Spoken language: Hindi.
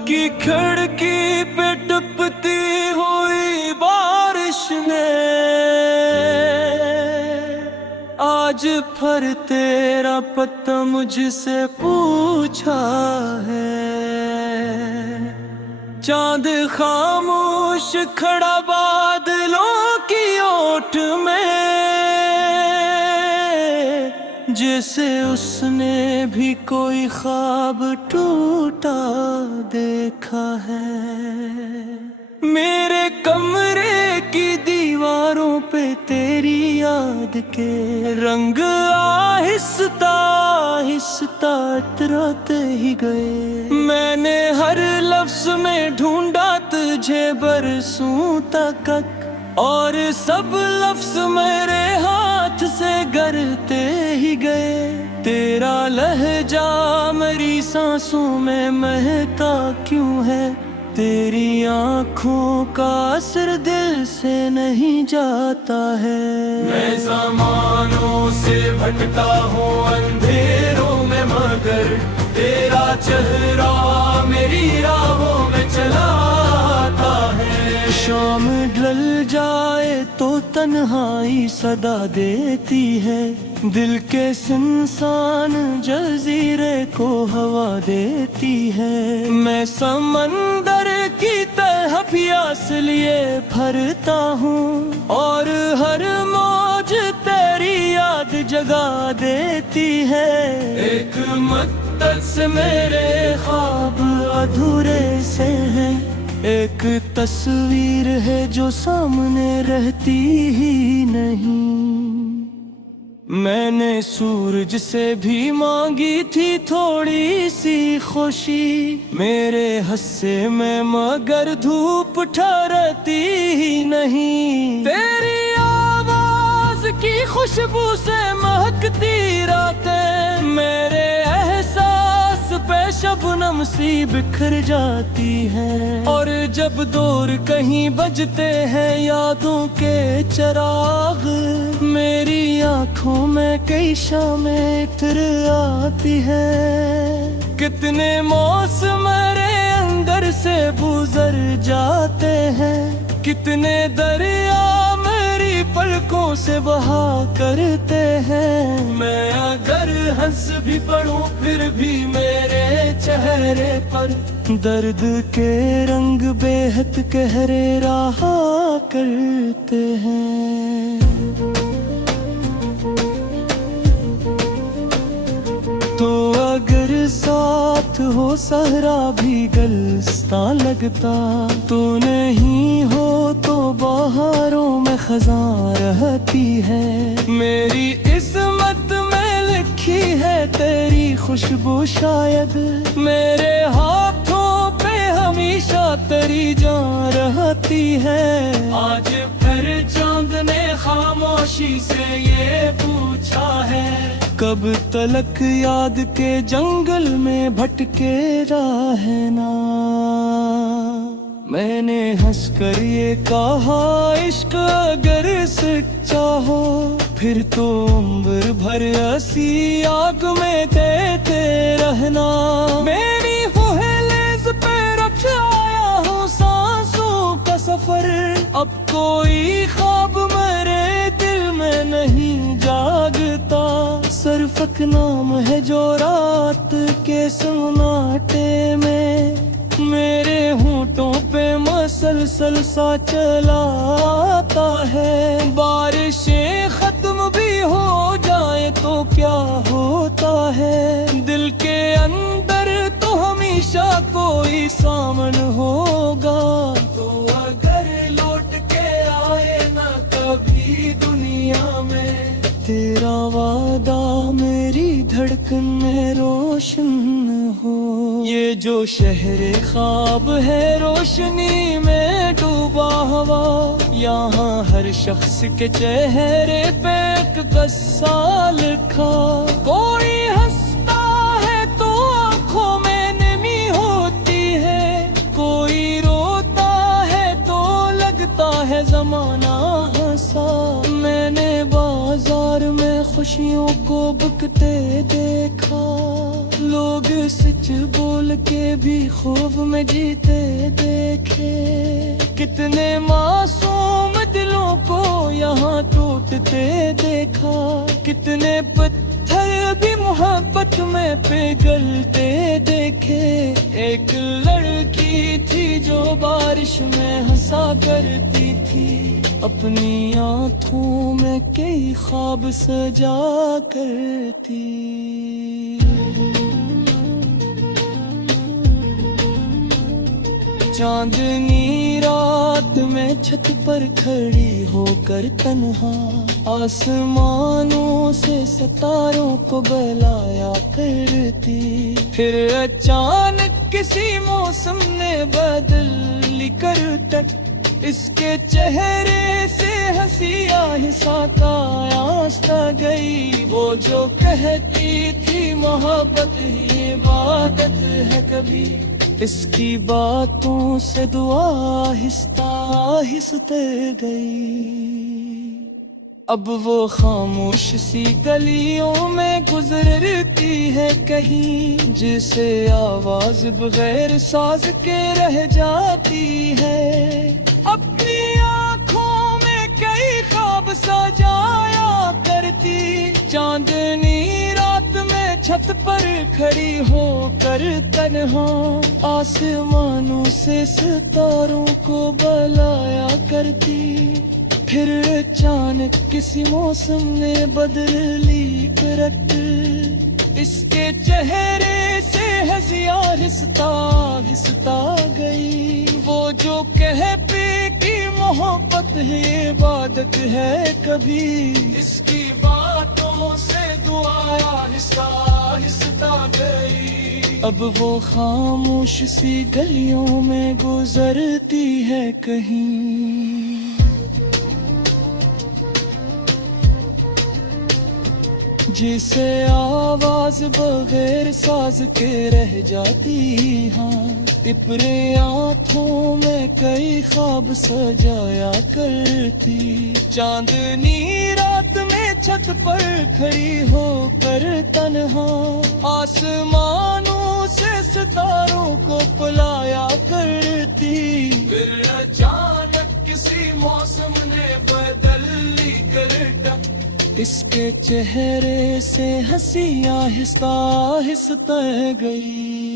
की खिड़की पे टपती हुई बारिश ने आज फिर तेरा पता मुझसे पूछा है। चांद खामोश खड़ा बादलों की ओट में, जैसे उसने भी कोई ख्वाब टूटा देखा है। मेरे कमरे की दीवारों पे तेरी याद के रंग आहिस्ता आहिस्ता इतराते ही गए। मैंने हर लफ्ज में ढूंढा तुझे बरसों तक, और सब लफ्ज मेरे हाथ से गरते ही गए। तेरा लहजा मेरी सांसों में महका क्यों है? तेरी आँखों का असर दिल से नहीं जाता है। मैं ज़मानों से भटका हूँ अंधेरों में, मगर तेरा चेहरा मेरी राहों में चला आता है। शाम ढल जाए तो तन्हाई सदा देती है, दिल के सुनसान जजीरे को हवा देती है। मैं समंदर की तरह प्यास लिए भरता हूँ, और हर मौज तेरी याद जगा देती है। एक मद्दत से मेरे ख्वाब अधूरे से हैं, एक तस्वीर है जो सामने रहती ही नहीं। मैंने सूरज से भी मांगी थी थोड़ी सी खुशी मेरे हिस्से में, मगर धूप ठहरती ही नहीं। तेरी आवाज की खुशबू से महकती रातें मेरे एहसास पे शबनम सी बिखर जाती हैं। और जब दूर कहीं बजते हैं यादों के चिराग, मेरी आँखों में कई शामें इतर आती है। कितने मौसम मेरे अंदर से गुजर जाते हैं, कितने दरिया मेरी पलकों से बहा करते हैं। मैं अगर हंस भी पड़ूं फिर भी मेरे चेहरे पर दर्द के रंग बेहद गहरे रहा करते हैं। तो अगर साथ हो सहरा भी गलस्तां लगता, तो नहीं हो तो बहारों में खज़ां रहती है। मेरी किस्मत में लिखी है तेरी खुशबू, शायद मेरे हाथों पे हमेशा तेरी जान रहती है। आज फिर चांद ने खामोशी से ये पूछा है, कब तलक याद के जंगल में भटके रहना। मैंने हंसकर ये कहा इश्क अगर सच्चा हो, फिर तो उम्र भर ऐसी आग में देते रहना। मेरी हुहेलेज़ पे रख आया हूँ सांसों का सफर, अब कोई ख्वाब मेरे दिल में नहीं जागता। सरफक नाम है जो रात के सन्नाटे में मेरे होंठों पे मसलसल सा चलाता है। बारिशें खत्म भी हो जाए तो क्या होता है, दिल के अंदर तो हमेशा कोई सामन होगा। तो अगर लौट के आए ना कभी दुनिया में, तेरा वादा मेरी धड़कन में रोशन हो। ये जो शहर ख्वाब है रोशनी में डूबा हुआ, यहाँ हर शख्स के चेहरे पे एक किस्सा लिखा। कोई हंसता है तो आँखों में नमी होती है, कोई रोता है तो लगता है जमाना हंसा। मैंने बाजार में खुशियों को बिकते देखा, लोग सच बोल के भी खौफ में जीते देखे। कितने मासूम दिलों को यहाँ टूटते देखा, कितने पत्थर भी मोहब्बत में पिघलते देखे। एक लड़की थी जो बारिश में हंसा करती थी, अपनी आँखों में कई ख्वाब सजा करती। चांदनी रात में छत पर खड़ी होकर तन्हा, आसमानों से सितारों को बुलाया करती। फिर अचानक किसी मौसम ने बदली करवट, इसके चेहरे से हंसी आहिस्ता आस्था गई। वो जो कहती थी मोहब्बत ही इबादत है कभी, इसकी बातों से दुआ आहिस्ता आहिस्ता गई। अब वो खामोश सी गलियों में गुजरती है कहीं, जिसे आवाज बगैर साज के रह जाती है। अपनी आँखों में कई ख्वाब सजाया करती, चांदनी रात में छत पर खड़ी होकर तन्हा, आसमानों से सितारों को बुलाया करती। फिर अचानक किसी मौसम ने बदली करवट, इसके चेहरे से हंसी आहिस्ता आहिस्ता गई। वो जो कह पे कि मोहब्बत ही इबादत है कभी, इसकी बातों से दुआ आहिस्ता आहिस्ता गई। अब वो खामोश सी गलियों में गुजरती है कहीं, जिसे आवाज बगैर साज के रह जाती। हाँ, तिपरे आँखों में कई ख्वाब सजाया करती। चांदनी रात में छत पर खड़ी होकर तन्हा, आसमानों से सितारों को बुलाया करती। फिर अचानक किसी मौसम ने बदली करवट, इसके चेहरे से हंसी आहिस्ता आहिस्ता गई।